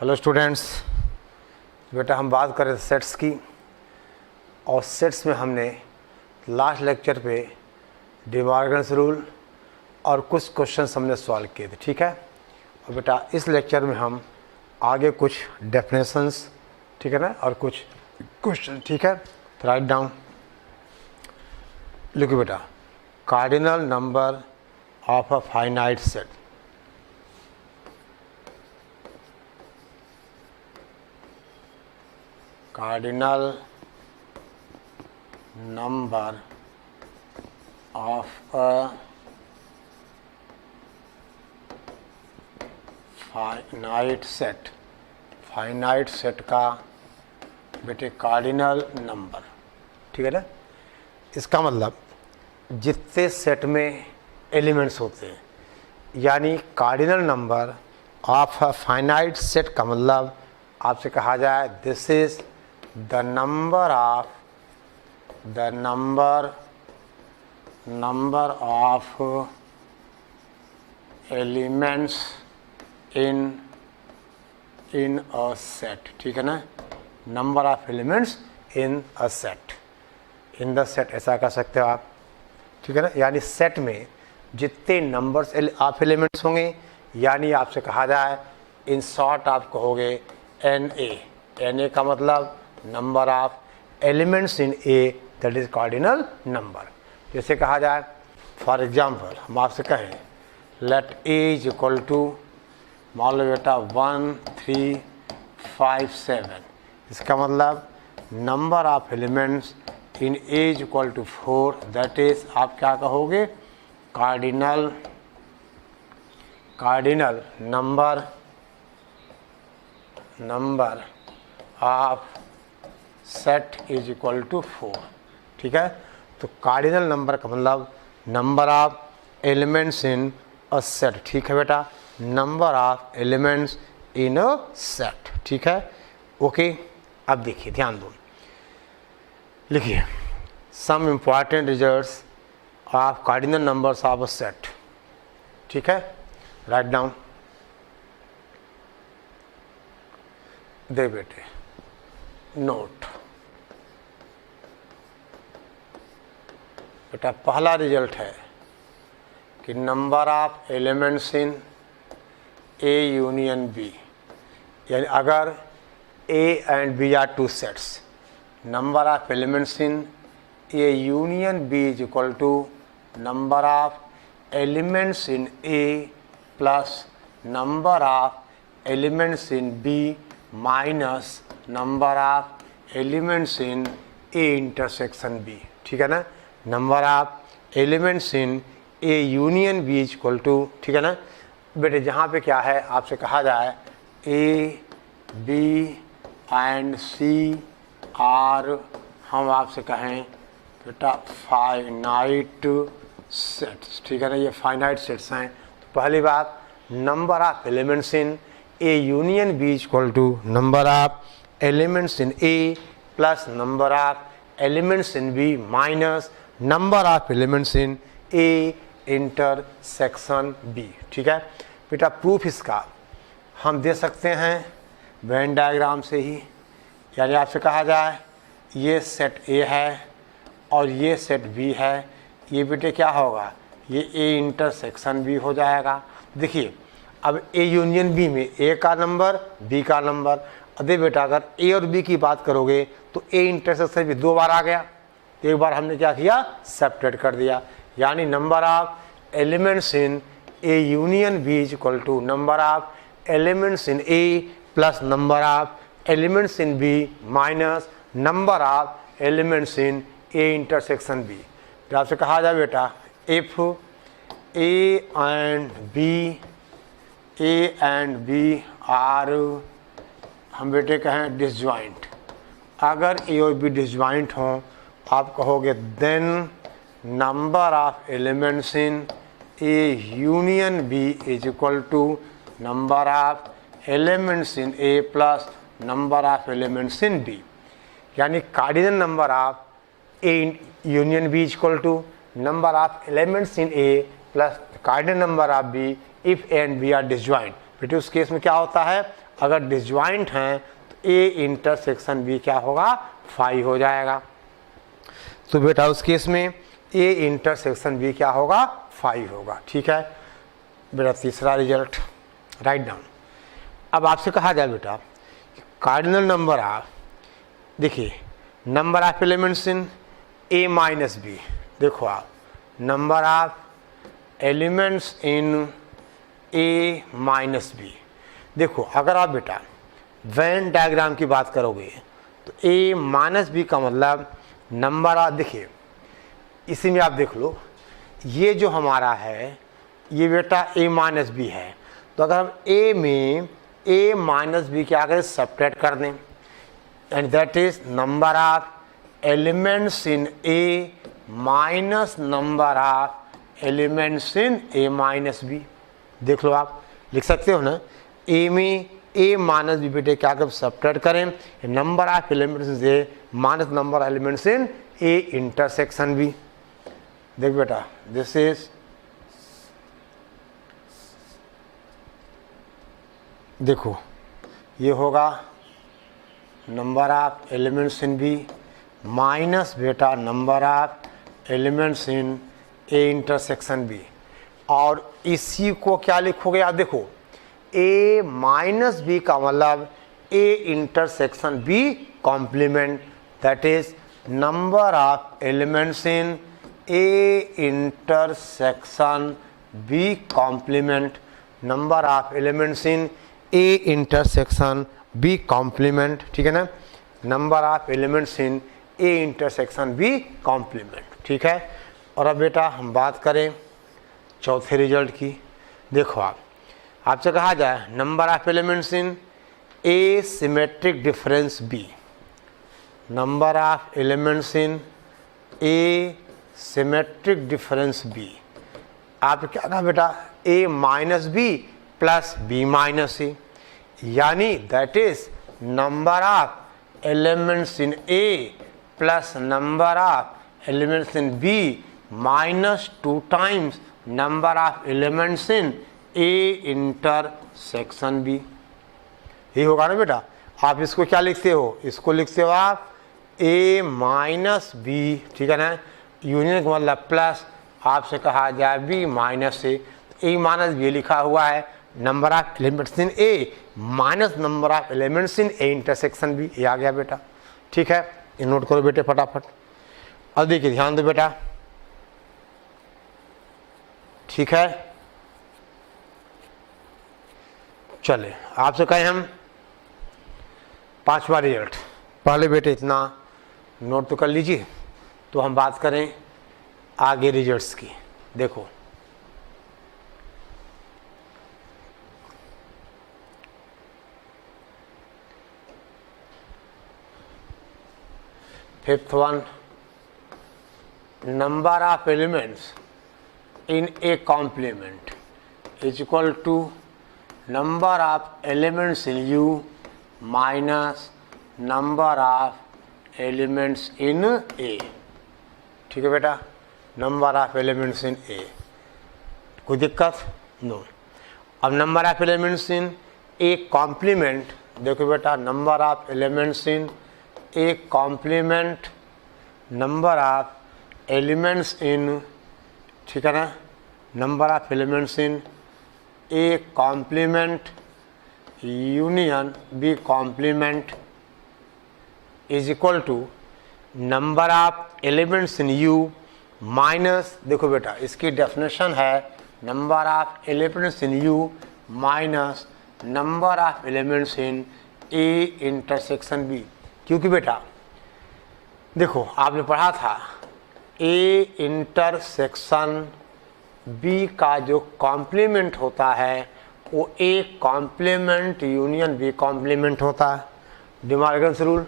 Hello students, बेटा हम बात कर रहे थे सेट्स की। और सेट्स में हमने लास्ट लेक्चर पे डी मॉर्गन्स रूल और कुछ क्वेश्चंस हमने सॉल्व किए थे, ठीक है। और बेटा इस लेक्चर में हम आगे कुछ डेफिनेशंस, ठीक है ना, और कुछ क्वेश्चन, ठीक है। तो राइट डाउन, लिखो बेटा, cardinal number of a finite set. Cardinal number of a finite set, finite set का बेटे कार्डिनल नंबर, ठीक है ना। इसका मतलब जितने सेट में एलिमेंट्स होते हैं, यानी cardinal number of a finite set का मतलब आपसे कहा जाए this is the number of elements in a set, ठीक है ना। Number of elements in a set, in the set ऐसा कर सकते हो आप, ठीक है ना। यानी सेट में जितने नंबर्स ऑफ एलिमेंट्स होंगे, यानी आपसे कहा जाए इन शॉर्ट आप कहोगे एन ए का मतलब number of elements in A, that is cardinal number. जैसे कहा जाए फॉर एग्जांपल हम आपसे कहें let A is equal to, मान लो बेटा 1 3 5 7, इसका मतलब number of elements in A is equal to 4, that is आप क्या कहोगे cardinal number of set is equal to 4, ठीक है। तो कार्डिनल नंबर का मतलब number of elements in a set, ठीक है बेटा, number of elements in a set, ठीक है। ओके, अब देखिए ध्यान दो, लिखिए some important results of cardinal numbers of a set, ठीक है। राइट डाउन, दे बेटे नोट। बेटा पहला रिजल्ट है कि number of elements in A union B, यानी अगर A and B are two sets, number of elements in A union B is equal to number of elements in A plus number of elements in B minus number of elements in A intersection B, ठीक है ना। Number of elements in A union B is equal to, ठीक है ना बेटे। जहाँ पे क्या है आपसे कहा जाए A B and C are, हम आपसे कहें बेटा फाइनाइट सेट्स, ठीक है ना, ये फाइनाइट सेट्स हैं। तो पहली बात number of elements in A union B is equal to number of elements in A plus number of elements in B minus number of elements in A intersection B, ठीक है बेटा। Proof इसका हम दे सकते हैं वेन डायग्राम से ही, यानी आपसे कहा जाए ये सेट ए है और ये सेट बी है, ये बेटे क्या होगा, ये ए इंटरसेक्शन बी हो जाएगा। देखिए अब ए यूनियन बी में ए का नंबर बी का नंबर, अरे बेटा अगर ए और बी की बात करोगे तो ए इंटरसेक्शन भी 2 बार आ गया, एक बार हमने क्या किया सेपरेट कर दिया, यानी number of elements in A union B is equal to number of elements in A plus number of elements in B minus number of elements in A intersection B. तो आपसे कहा जाए बेटा if A and B are, हम बेटे कहें disjoint, अगर ए और बी डिसजॉइंट हों आप कहोगे then number of elements in A union B is equal to number of elements in A plus number of elements in B, यानी cardinal number of A union B is equal to number of elements in A plus cardinal number of B if A and B are disjoint. बेटे उस case में क्या होता है, अगर disjoint हैं तो ए इंटरसेक्शन बी क्या होगा, 5 हो जाएगा। तो बेटा उस केस में ए इंटरसेक्शन बी क्या होगा, 5 होगा। ठीक है बेटा, तीसरा रिजल्ट राइट डाउन। अब आपसे कहा जाए बेटा कार्डिनल नंबर ऑफ, देखिए number of elements in A minus B, देखो आप number of elements in A minus B, देखो अगर आप बेटा वेन डायग्राम की बात करोगे तो ए माइनस बी का मतलब नंबर ऑफ, देखिए इसी में आप देख लो ये जो हमारा है ये बेटा ए माइनस बी है, तो अगर हम ए में ए माइनस बी क्या करें, सब्ट्रैक्ट कर दें, and that is number of elements in A minus number of elements in A minus B. देख लो आप लिख सकते हो ना, ए में ए माइनस बी बेटे क्या कर सब्ट्रैक्ट करें, number of elements A minus number of elements in A intersection B. देख बेटा दिस इज, देखो ये होगा number of elements in B minus बेटा number of elements in A intersection B, और इसी को क्या लिखोगे आप, देखो ए माइनस बी का मतलब A intersection B complement, that is number of elements in A intersection B complement, number of elements in A intersection B complement. ठीक है ना, number of elements in A intersection B complement. ठीक है, और अब बेटा हम बात करें चौथे रिजल्ट की। देखो आप, आपसे कहा जाए number of elements in A symmetric difference B, number of elements in A symmetric difference B, आप क्या कहा बेटा A minus B plus B minus A, यानी that is number of elements in A plus number of elements in B minus 2 times number of elements in A intersection B. ये होगा ना बेटा, आप इसको क्या लिखते हो, इसको लिखते हो आप ए माइनस बी, ठीक है ना, यूनियन का मतलब प्लस, आपसे कहा जाए B minus A minus B लिखा हुआ है, number of elements in A minus number of elements in A intersection B, ये आ गया बेटा। ठीक है, ये नोट करो बेटे फटाफट। अब देखिए ध्यान दो बेटा, ठीक है, चले आपसे कहें हम पांचवा रिजल्ट, पहले बेटे इतना नोट तो कर लीजिए, तो हम बात करें आगे रिजल्ट्स की। देखो fifth one, number of elements in a complement is equal to number of elements in U minus number of elements in A। ठीक है बेटा, number of elements in A, कोई दिक्कत नो। अब number of elements in A complement, देखो बेटा number of elements in A complement number of elements in, ठीक है ना, number of elements in A complement union B complement is equal to number of elements in U minus, देखो बेटा इसकी definition है number of elements in U minus number of elements in A intersection B. क्योंकि बेटा देखो आपने पढ़ा था ए इंटरसेक्शन बी का जो कॉम्प्लीमेंट होता है वो A complement union B complement होता है, डिमॉर्गन्स रूल।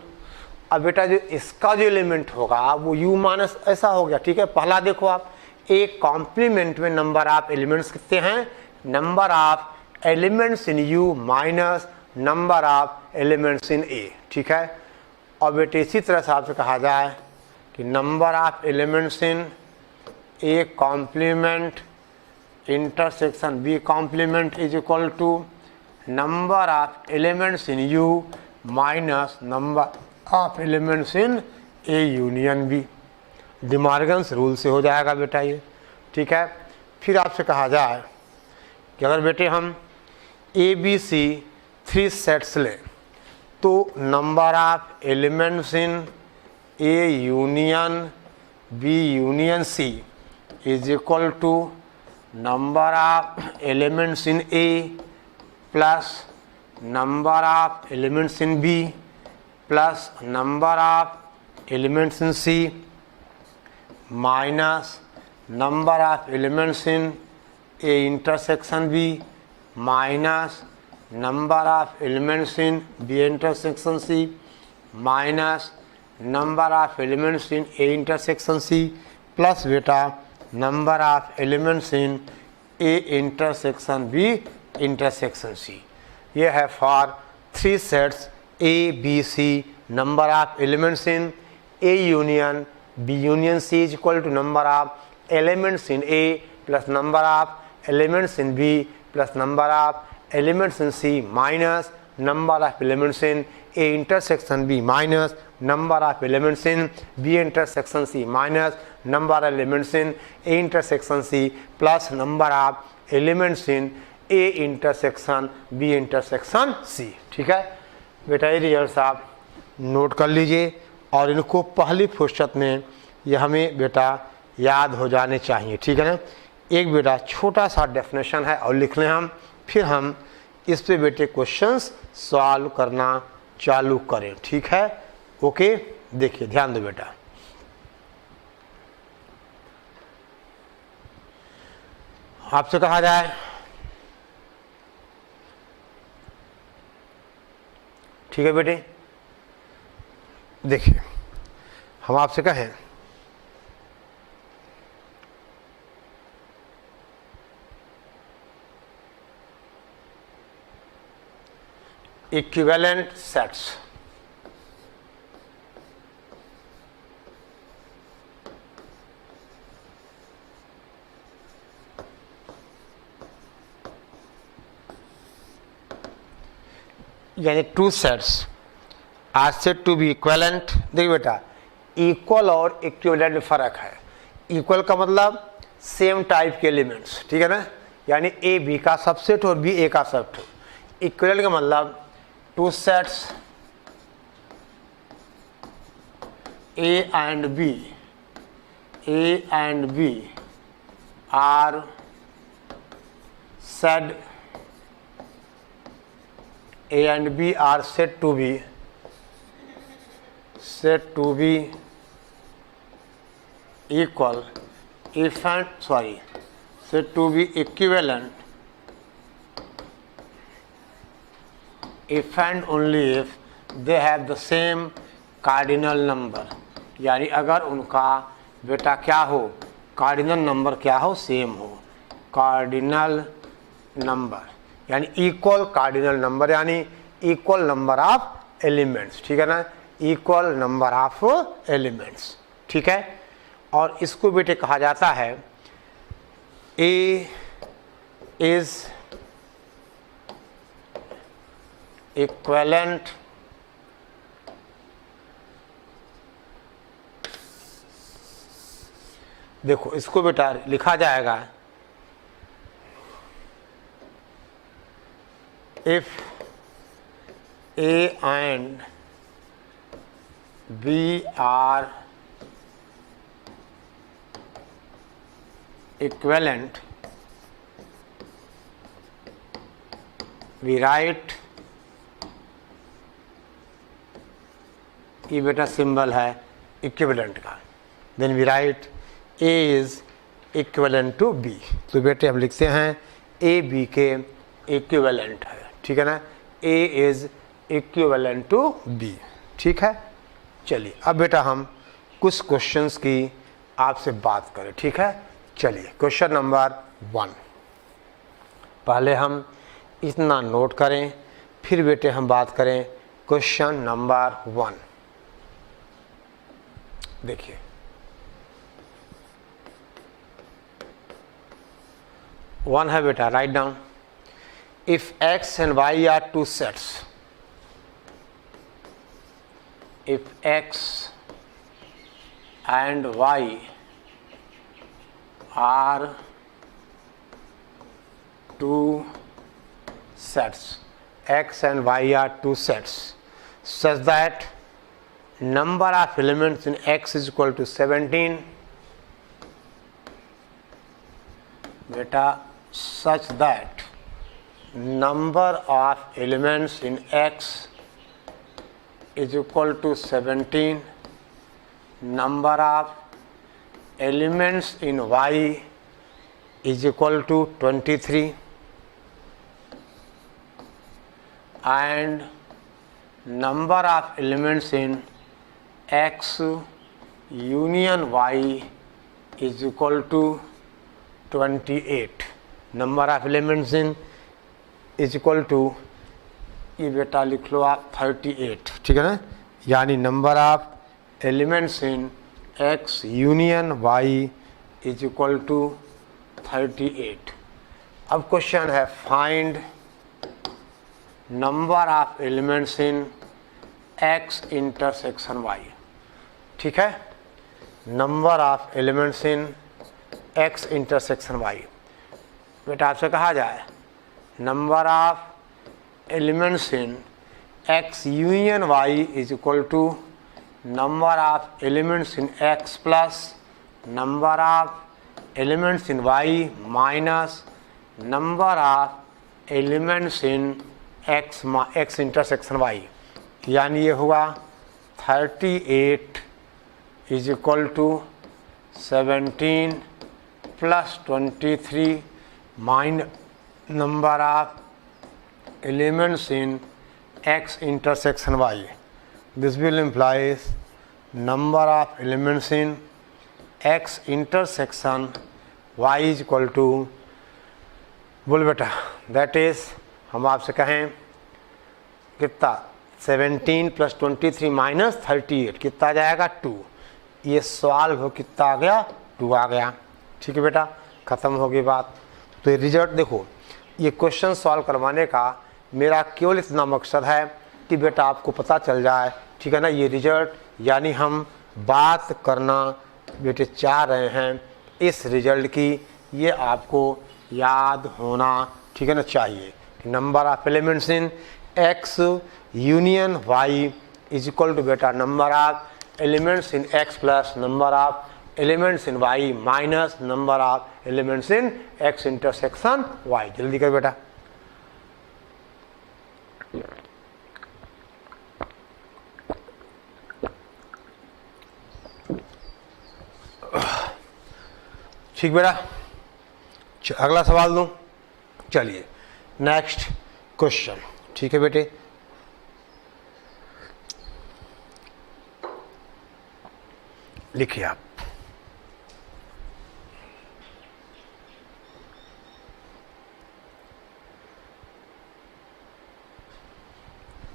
अब बेटा जो इसका जो एलिमेंट होगा वो यू माइनस ऐसा हो गया। ठीक है, पहला देखो आप ए कॉम्प्लीमेंट में नंबर ऑफ एलिमेंट्स कितने हैं, number of elements in U minus number of elements in A. ठीक है, और बेटे इसी तरह से आपसे कहा जाए कि number of elements in A complement intersection B complement is equal to number of elements in U minus number of elements in A union B. De Morgan's rule से हो जाएगा बेटा ये, ठीक है। फिर आपसे कहा जाए कि अगर बेटे हम ए बी सी 3 सेट्स लें तो number of elements in A union B union C is equal to number of elements in A plus number of elements in B plus number of elements in C minus number of elements in A intersection B minus number of elements in B intersection C minus number of elements in A intersection C plus बेटा number of elements in A intersection B intersection C. ये है for 3 sets A B C. Number of elements in A union B union C is equal to number of elements in A plus number of elements in B plus number of elements in C minus number of elements in A intersection B minus number of elements in B intersection C minus number of elements in A intersection C plus number of elements in A intersection B intersection C। ठीक है बेटा, ये result आप note कर लीजिए और इनको पहली फुर्सत में ये हमें बेटा याद हो जाने चाहिए। ठीक है ना। एक बेटा छोटा सा डेफिनेशन है और लिख लें हम, फिर हम इस पे बेटे क्वेश्चंस सॉल्व करना चालू करें। ठीक है, ओके। देखिए ध्यान दो बेटा, आपसे कहा जाए, ठीक है बेटे, देखिए हम आपसे कहें इक्विवेलेंट सेट्स, यानी 2 sets are set to be equivalent. देखिए बेटा, इक्वल और इक्विवेलेंट में फर्क है। इक्वल का मतलब सेम टाइप के एलिमेंट्स, ठीक है ना, यानी ए बी का सबसेट और बी ए का सबसेट। इक्विवेलेंट का मतलब 2 sets A and B are said A and B are said to be equal if and said to be equivalent if and only if they have the same cardinal number। यानी अगर उनका बेटा क्या हो, cardinal number क्या हो, same हो। Cardinal number यानी इक्वल कार्डिनल नंबर, यानी इक्वल नंबर ऑफ एलिमेंट्स। ठीक है ना, इक्वल नंबर ऑफ एलिमेंट्स। ठीक है, और इसको बेटे कहा जाता है ए इज इक्विवेलेंट देखो इसको बेटा लिखा जाएगा if A and B are equivalent, we write, ये बेटा सिंबल है इक्विवेलेंट का, then we write A is equivalent to B। तो बेटे हम लिखते हैं A B के इक्विवेलेंट है। ठीक है ना, A is equivalent to B। ठीक है, चलिए अब बेटा हम कुछ क्वेश्चंस की आपसे बात करें। ठीक है, चलिए क्वेश्चन नंबर 1, पहले हम इतना नोट करें, फिर बेटे हम बात करें क्वेश्चन नंबर 1। देखिए वन है बेटा, write down. if x and y are two sets, if x and y are two sets, x and y are two sets, such that number of elements in x is equal to 17, beta, such that number of elements in x is equal to 17, number of elements in y is equal to 23, and number of elements in x union y is equal to 28. Number of elements in is equal to, ये बेटा लिख लो आप 38, ठीक है ना, यानी number of elements in x union y is equal to 38. अब question है find number of elements in x intersection y. ठीक है, number of elements in x intersection y. बेटा आपसे कहा जाए number of elements in x union y is equal to number of elements in x plus number of elements in y minus number of elements in x intersection y. यानी ये हुआ 38 is equal to 17 plus 23 minus number of elements in x intersection y. This will imply number of elements in x intersection y is equal to, बोल बेटा, that is हम आपसे कहें कितना 17 plus 23 minus 38 कितना आ जाएगा 2. ये सवाल हो कितना आ गया 2 आ गया. ठीक है बेटा, ख़त्म हो गई बात. तो ये रिजल्ट देखो, ये क्वेश्चन सॉल्व करवाने का मेरा केवल इतना मकसद है कि बेटा आपको पता चल जाए, ठीक है ना, ये रिजल्ट, यानी हम बात करना बेटे चाह रहे हैं इस रिजल्ट की, ये आपको याद होना, ठीक है ना, चाहिए. Number of elements in x union y is equal to बेटा number of elements in x plus number of elements in y minus number of elements in x intersection y. जल्दी कर बेटा. ठीक बेटा, अगला सवाल दूं. चलिए नेक्स्ट क्वेश्चन. ठीक है बेटे, लिखिए आप.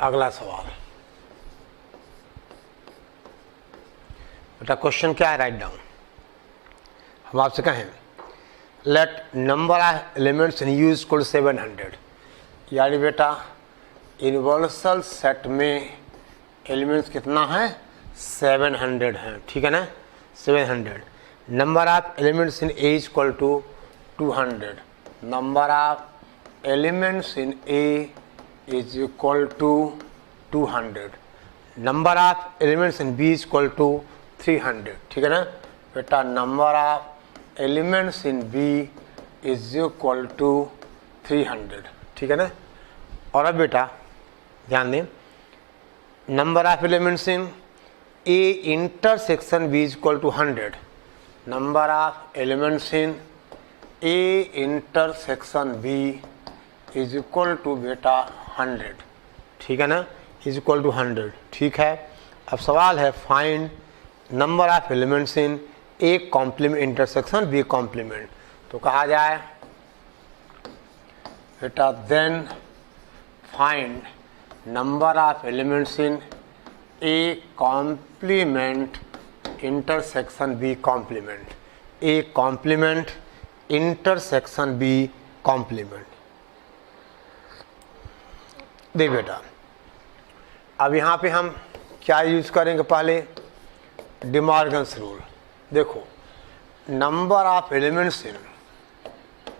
अगला सवाल बेटा, क्वेश्चन क्या है, राइट डाउन. हम आपसे कहें let number of elements in you equal 700, यानी बेटा यूनिवर्सल सेट में एलिमेंट्स कितना है 700 हैं. ठीक है ना, 700. Number of elements in A equal to 200. Number of elements in A is equal to 200. number of elements in B is equal to 300. ठीक है ना बेटा, number of elements in B is equal to 300. ठीक है ना. और अब बेटा ध्यान दें, number of elements in A intersection B is equal to 100. number of elements in A intersection B is equal to बेटा 100. ठीक है ना, इज इक्वल टू 100. ठीक है, अब सवाल है find number of elements in A complement intersection B complement. तो कहा जाए बेटा then find number of elements in A complement intersection B complement. A complement intersection B complement. देख बेटा, अब यहाँ पे हम क्या यूज करेंगे, पहले डी मॉर्गन्स रूल। देखो, number of elements in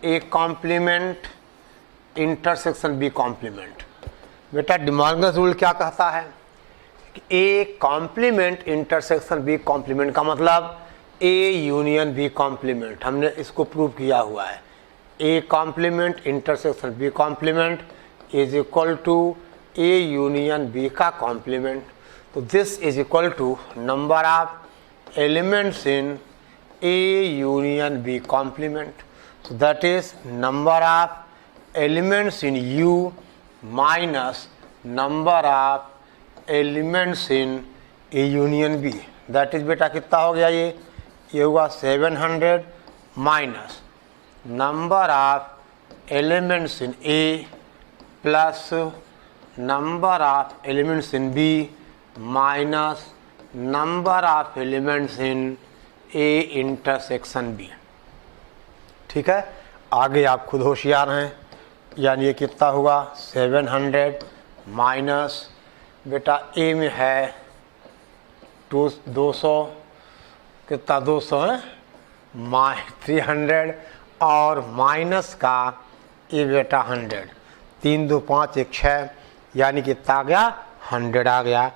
A complement intersection B complement. बेटा डी मॉर्गन्स रूल क्या कहता है कि A complement intersection B complement का मतलब ए यूनियन बी कॉम्प्लीमेंट। हमने इसको प्रूव किया हुआ है। A complement intersection B complement is equal to A union B का कॉम्प्लीमेंट। तो this is equal to number of elements in A union B complement. So that is number of elements in U minus number of elements in A union B. That is बेटा कितना हो गया ये हुआ 700 minus number of elements in A plus number of elements in B minus number of elements in A intersection B। ठीक है, आगे आप खुद होशियार हैं, यानी ये कितना हुआ 700 माइनस बेटा ए में है 200, कितना 200 है 300 और माइनस का ए बेटा 100, 3 2 5 1 6, यानी कितना आ गया 100 आ गया।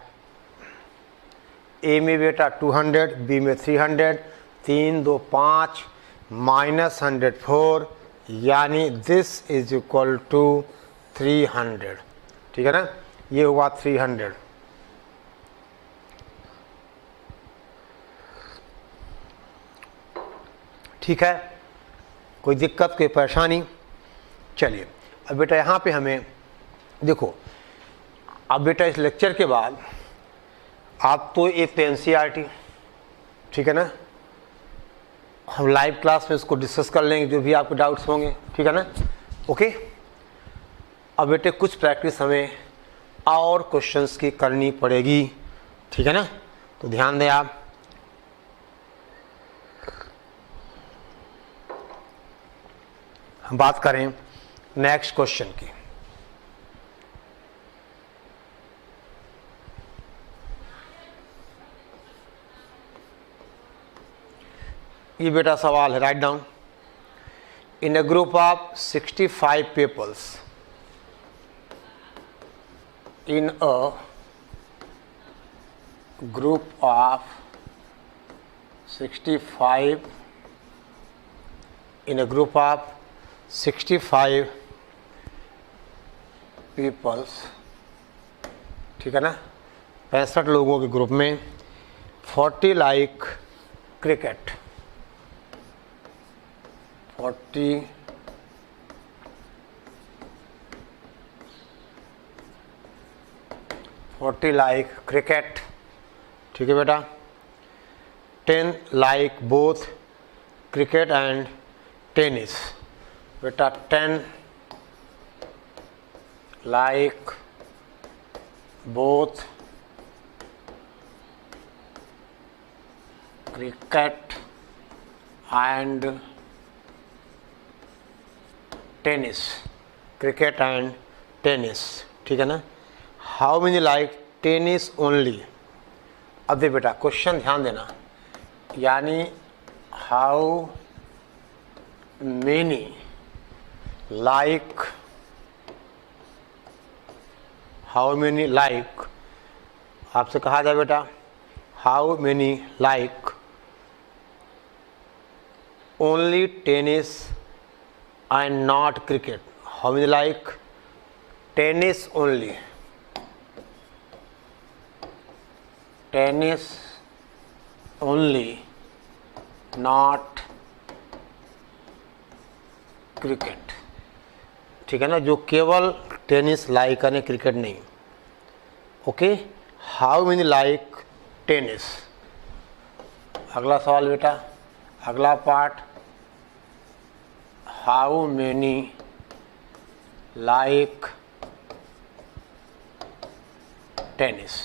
ए में बेटा 200, बी में 300, 3 2 5 माइनस 104, यानी दिस इज इक्वल टू 300। ठीक है ना, ये हुआ 300। ठीक है, कोई दिक्कत कोई परेशानी? चलिए अब बेटा यहाँ पे हमें देखो, अब बेटा इस लेक्चर के बाद आप तो एक तो NCERT, ठीक है ना, हम लाइव क्लास में इसको डिस्कस कर लेंगे जो भी आपके डाउट्स होंगे। ठीक है ना, ओके। अब बेटे कुछ प्रैक्टिस हमें और क्वेश्चंस की करनी पड़ेगी। ठीक है ना, तो ध्यान दें आप। हम बात करें नेक्स्ट क्वेश्चन की। ये बेटा सवाल है, write down. In a group of 65 peoples, in a group of 65, in a group of 65 peoples, ठीक है ना, 65 लोगों के ग्रुप में 40 लाइक क्रिकेट, 40 लाइक क्रिकेट, ठीक है बेटा। 10 like both cricket and tennis, बेटा 10 like both cricket and tennis, cricket and tennis, ठीक है ना। How many like tennis only. अब दे बेटा क्वेश्चन ध्यान देना, यानी how many like, how many like, आपसे कहा जाए बेटा how many like only tennis and not cricket. How many like tennis only? Tennis only, not cricket. ठीक है ना, जो केवल टेनिस लाइक करें, क्रिकेट नहीं। Okay, how many like tennis. अगला सवाल बेटा, अगला part, how many like tennis,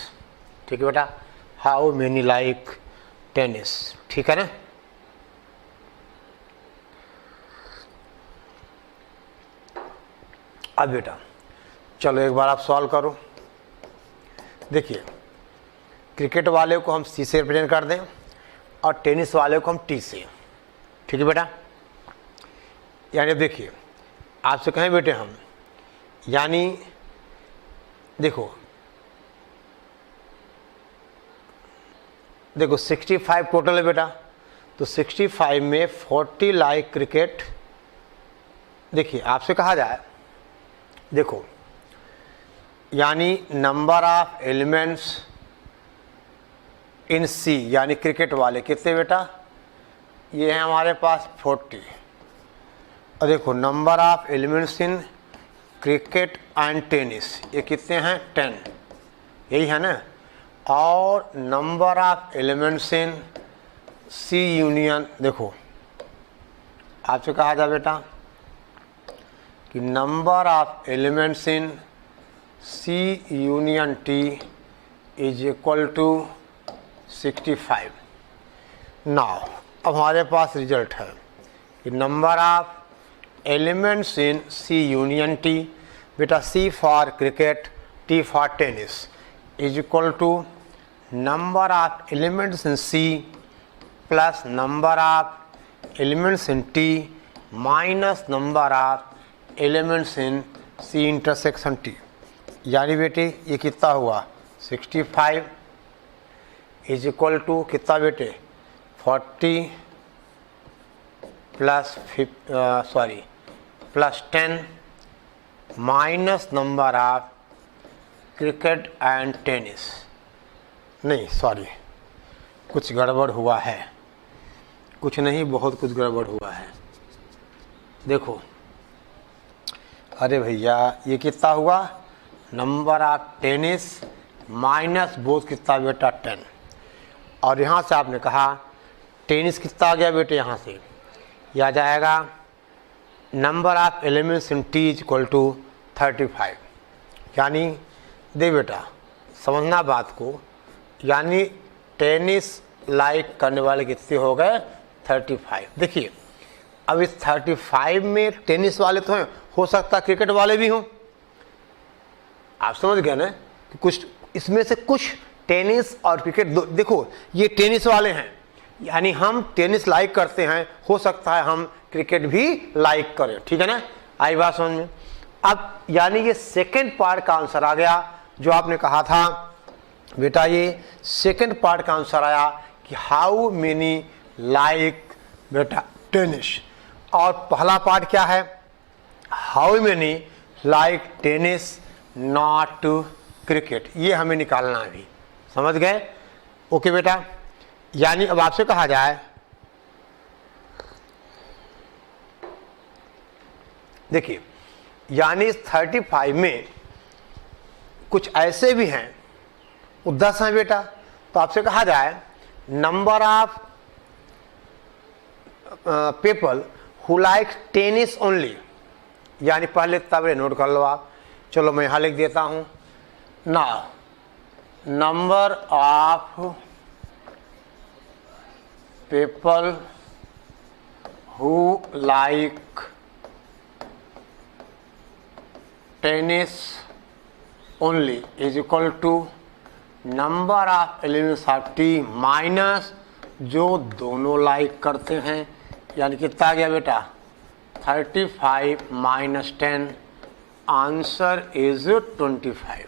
ठीक है बेटा, how many like tennis, ठीक है ना। अब बेटा चलो एक बार आप सॉल्व करो। देखिए क्रिकेट वाले को हम सी से रिप्रेजेंट कर दें और टेनिस वाले को हम टी से, ठीक है बेटा। यानी अब देखिए आपसे कहें बेटे हम, यानी देखो 65 टोटल है बेटा, तो 65 में 40 लाइक क्रिकेट। देखिए आपसे कहा जाए, देखो यानी नंबर ऑफ एलिमेंट्स इन सी, यानी क्रिकेट वाले कितने बेटा, ये है हमारे पास 40। और देखो number of elements in cricket and tennis, ये कितने हैं 10, यही है ना। और number of elements in C union, देखो आपसे कहा जाए बेटा कि number of elements in C union T is equal to 65। Now अब हमारे पास रिजल्ट है कि number of elements in C union T, बेटा C for cricket, T for tennis, is equal to number of elements in C plus number of elements in T minus number of elements in C intersection T. यानी बेटे ये कितना हुआ 65 is equal to कितना बेटे 40 plus 10 minus number of cricket and tennis. नहीं sorry, कुछ गड़बड़ हुआ है, कुछ नहीं बहुत कुछ गड़बड़ हुआ है। देखो अरे भैया ये कितना हुआ, number of tennis minus both कितना बेटा 10। और यहाँ से आपने कहा टेनिस कितना आ गया बेटे, यहाँ से यह आ जाएगा number of elements in T is equal to 35। यानी दे बेटा समझना बात को, यानी टेनिस लाइक करने वाले कितने हो गए 35। देखिए अब इस 35 में टेनिस वाले तो हैं, हो सकता क्रिकेट वाले भी हों। आप समझ गए ना कि कुछ इसमें से कुछ टेनिस और क्रिकेट देखो ये टेनिस वाले हैं, यानी हम टेनिस लाइक करते हैं, हो सकता है हम क्रिकेट भी लाइक करें, ठीक है ना। आई बात समझ में। अब यानी ये सेकंड पार्ट का आंसर आ गया जो आपने कहा था बेटा, ये सेकंड पार्ट का आंसर आया कि हाउ मेनी लाइक बेटा टेनिस। और पहला पार्ट क्या है, how many like tennis not cricket, ये हमें निकालना है अभी, समझ गए। ओके बेटा, यानी अब आपसे कहा जाए, देखिए यानी 35 में कुछ ऐसे भी हैं, 10 हैं बेटा, तो आपसे कहा जाए number of people who like tennis only, यानी पहले तब नोट कर लो आप। चलो मैं यहाँ लिख देता हूँ ना, number of people who like tennis only is equal to number of elements of T minus जो दोनों लाइक करते हैं, यानी कितना आ गया बेटा 35 माइनस 10, आंसर इज 25,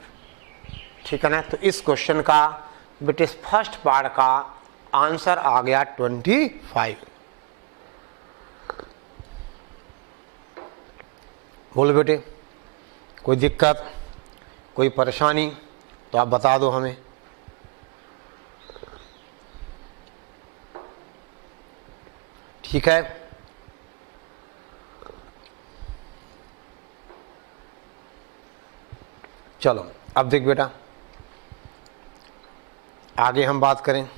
ठीक है ना। तो इस क्वेश्चन का बेटे फर्स्ट पार्ट का आंसर आ गया 25। बोलो बेटे कोई दिक्कत कोई परेशानी तो आप बता दो हमें। ठीक है, चलो अब देख बेटा आगे हम बात करें,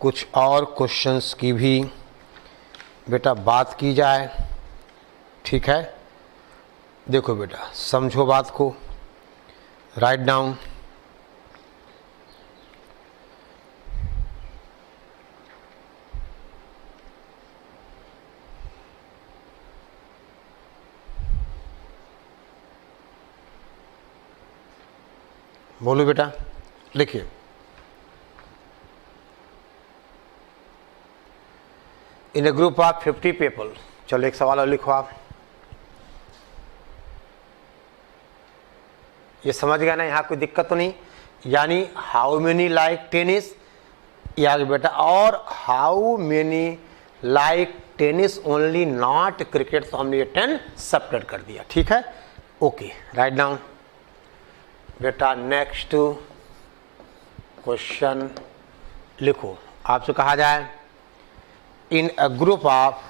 कुछ और क्वेश्चंस की भी बेटा बात की जाए, ठीक है। देखो बेटा समझो बात को, राइट डाउन। बोलो बेटा, लिखिए। इन ए ग्रुप ऑफ 50 पीपल, चलो एक सवाल और लिखो आप। ये समझ गया ना, यहाँ कोई दिक्कत तो नहीं। यानी हाउ मेनी लाइक टेनिस, या बेटा और how many like tennis only not cricket, तो हमने ये 10 सेपरेट कर दिया, ठीक है। ओके, राइट डाउन बेटा। नेक्स्ट क्वेश्चन लिखो। आपसे कहा जाए in a group of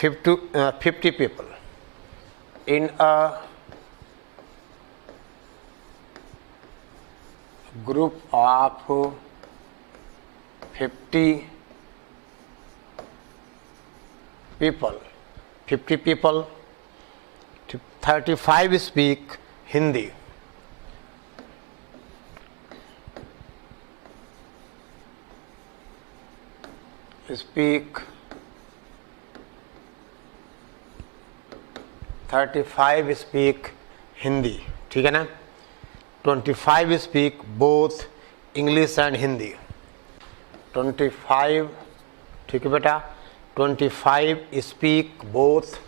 50 people, in a group of 50 people, 35 speak Hindi, speak 35 speak Hindi, ठीक है ना। 25 speak both English and Hindi, 25, ठीक है बेटा। 25 speak both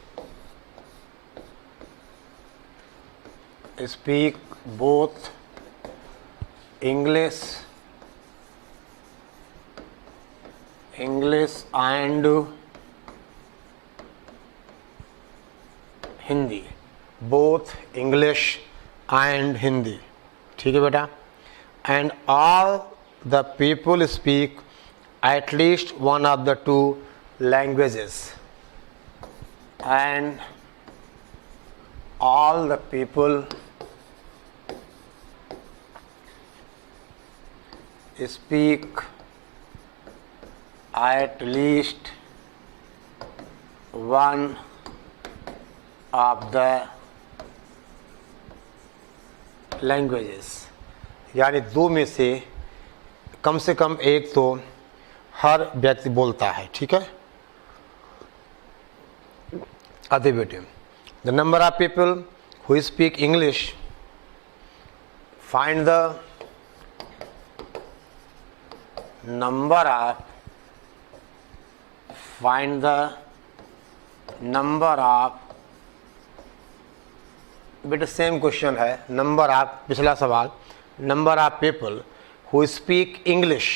English and Hindi, both English and Hindi, ठीक है बेटा। And all the people speak at least one of the two languages, and all the people speak at least one of the languages, यानी दो में से कम एक तो हर व्यक्ति बोलता है, ठीक है। आते बेटे, the number of people who speak English, find the number of बेटा सेम क्वेश्चन है, नंबर ऑफ, पिछला सवाल, number of people who speak English,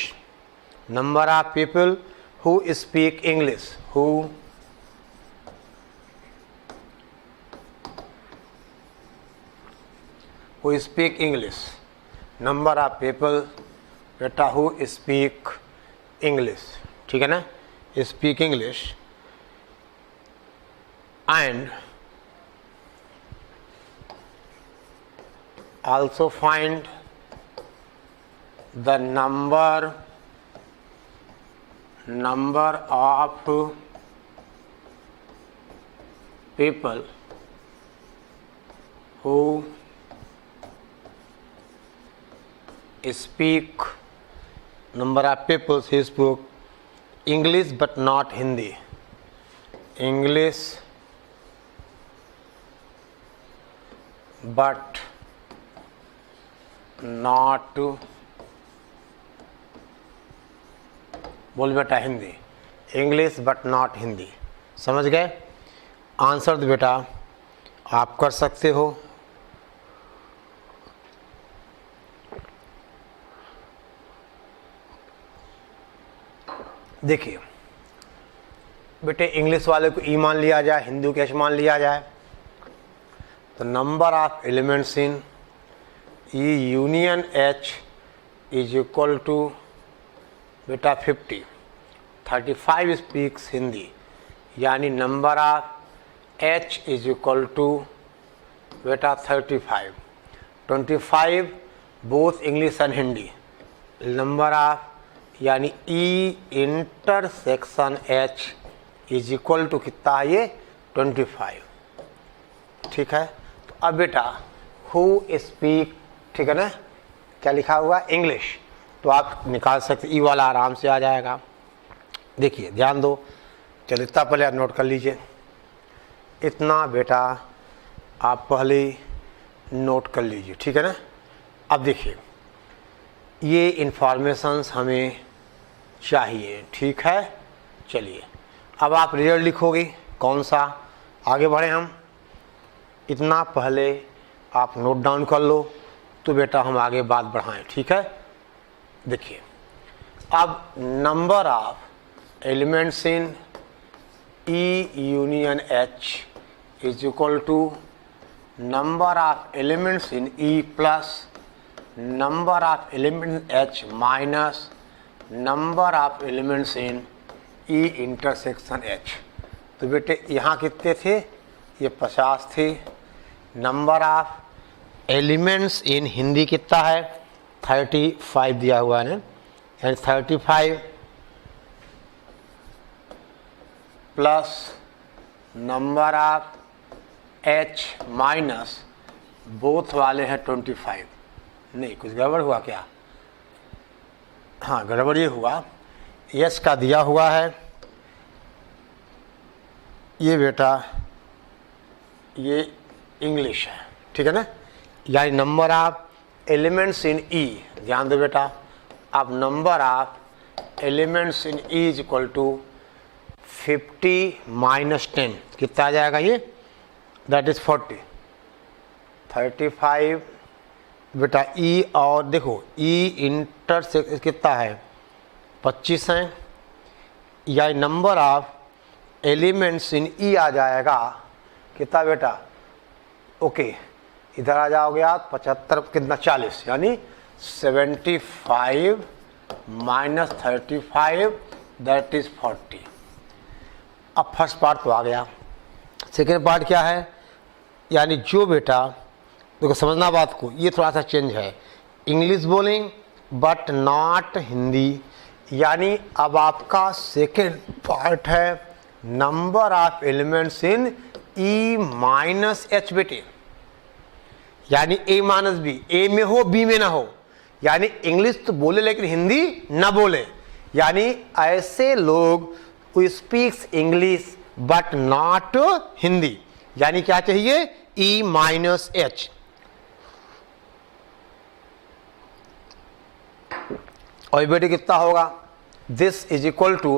number of people who speak English, who speak English, number of people बेटा who speak English, ठीक है ना, speak English, and also find the number of people who speak, number of people who speak English but not Hindi, English but not, बोल बेटा Hindi, English but not Hindi, समझ गए। Answer दो बेटा, आप कर सकते हो। देखिए बेटे, इंग्लिश वाले को ई मान लिया जाए, हिंदी को एच मान लिया जाए, तो number of elements in E union H is equal to बेटा 50, 35 स्पीक्स हिंदी, यानी number of H is equal to बेटा 35, 25 both English and Hindi, number of यानी E intersection H is equal to कितना है ये 25, ठीक है। तो अब बेटा हु स्पीक, ठीक है ना, क्या लिखा हुआ इंग्लिश, तो आप निकाल सकते, ई वाला आराम से आ जाएगा। देखिए ध्यान दो, चलो इतना पहले आप नोट कर लीजिए, इतना बेटा आप पहले नोट कर लीजिए, ठीक है ना। अब देखिए ये इंफॉर्मेशंस हमें चाहिए, ठीक है। चलिए अब आप रिजल्ट लिखोगे कौन सा, आगे बढ़े हम। इतना पहले आप नोट डाउन कर लो तो बेटा हम आगे बात बढ़ाएं, ठीक है। देखिए अब number of elements in E union H is equal to number of elements in E plus number of elements H minus number of elements in E intersection H। तो बेटे यहाँ कितने थे, ये 50 थे। Number of elements in Hindi कितना है, 35 दिया हुआ है, यानी 35 plus number of H minus both वाले हैं 25। नहीं कुछ गड़बड़ हुआ क्या, हाँ गड़बड़ ये हुआ, H का दिया हुआ है ये बेटा, ये इंग्लिश है, ठीक है ना। यानी number of elements in E, ध्यान दो बेटा, अब number of elements in E is equal to 50 minus 10 कितना आ जाएगा ये, दैट इज 40। 35 बेटा E और देखो E इंटरसेक्शन कितना है 25 है, या number of elements in E आ जाएगा कितना बेटा, ओके इधर आ जाओगे आप 75 कितना 40, यानी 75 माइनस 35 दैट इज 40। अब फर्स्ट पार्ट तो आ गया, सेकेंड पार्ट क्या है, यानी जो बेटा देखो समझना बात को, ये थोड़ा सा चेंज है, इंग्लिश बोलें बट नॉट हिंदी। यानी अब आपका सेकेंड पार्ट है number of elements in E minus H बेटे, यानी A माइनस बी, A में हो B में ना हो, यानी इंग्लिश तो बोले लेकिन हिंदी ना बोले। यानी ऐसे लोग who speaks English but not Hindi, यानी क्या चाहिए E माइनस H। और बेटे कितना होगा, दिस इज इक्वल टू,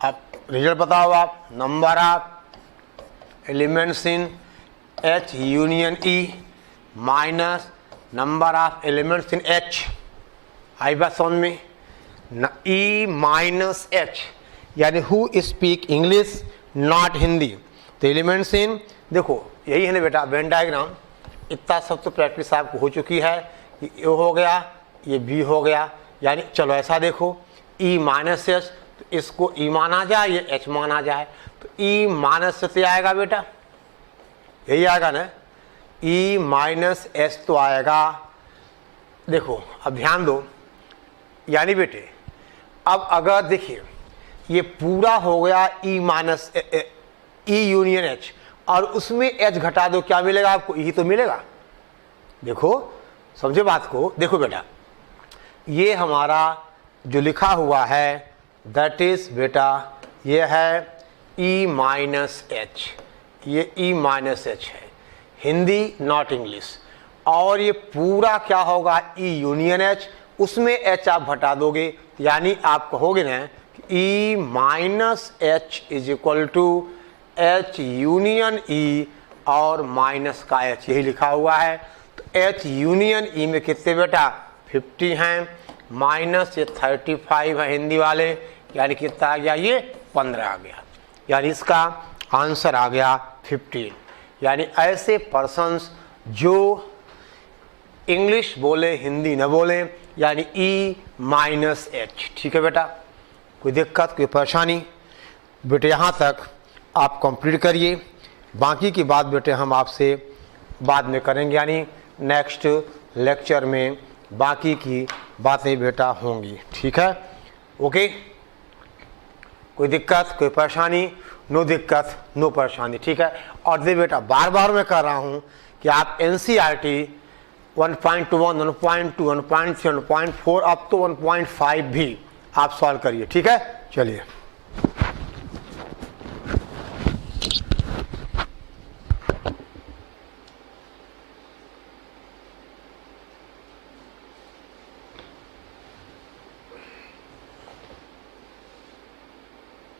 अब रिजल्ट बताओ आप, number of elements in H union E minus number of elements in H, आई बात समझ में, E माइनस H, यानी who speak English not Hindi. तो एलिमेंट्स इन देखो यही है ना बेटा, वेन डायग्राम इतना सब तो प्रैक्टिस आपको हो चुकी है, ये A हो गया ये B हो गया, यानी चलो ऐसा देखो E माइनस H, तो इसको E माना जाए ये H माना जाए, तो E माइनस से आएगा बेटा, यही आएगा ना, E माइनस H तो आएगा। देखो अब ध्यान दो, यानी बेटे अब अगर देखिए ये पूरा हो गया E minus E union H, और उसमें H घटा दो, क्या मिलेगा आपको, E तो मिलेगा। देखो समझे बात को, देखो बेटा ये हमारा जो लिखा हुआ है दैट इज बेटा ये है E माइनस H, ये E माइनस H है, हिंदी नॉट इंग्लिश। और ये पूरा क्या होगा E यूनियन H, उसमें H आप घटा दोगे, यानी आप कहोगे ना कि E minus H is equal to H union E और माइनस का H, यही लिखा हुआ है। तो H यूनियन E में कितने बेटा 50 हैं, माइनस ये 35 है हिंदी वाले, यानी कितना आ गया ये 15 आ गया, यानी इसका आंसर आ गया 15। यानी ऐसे पर्सन्स जो इंग्लिश बोले हिंदी न बोले, यानी E माइनस H, ठीक है बेटा। कोई दिक्कत कोई परेशानी, बेटे यहाँ तक आप कंप्लीट करिए, बाकी की बात बेटे हम आपसे बाद में करेंगे, यानी नेक्स्ट लेक्चर में बाकी की बातें बेटा होंगी, ठीक है। ओके, कोई दिक्कत कोई परेशानी, नो दिक्कत नो परेशानी, ठीक है। और दे बेटा बार बार मैं कह रहा हूँ कि आप NCERT 1.1, 1.2, 1.3, 1.4 अब तो 1.5 भी आप सॉल्व करिए, ठीक है। चलिए।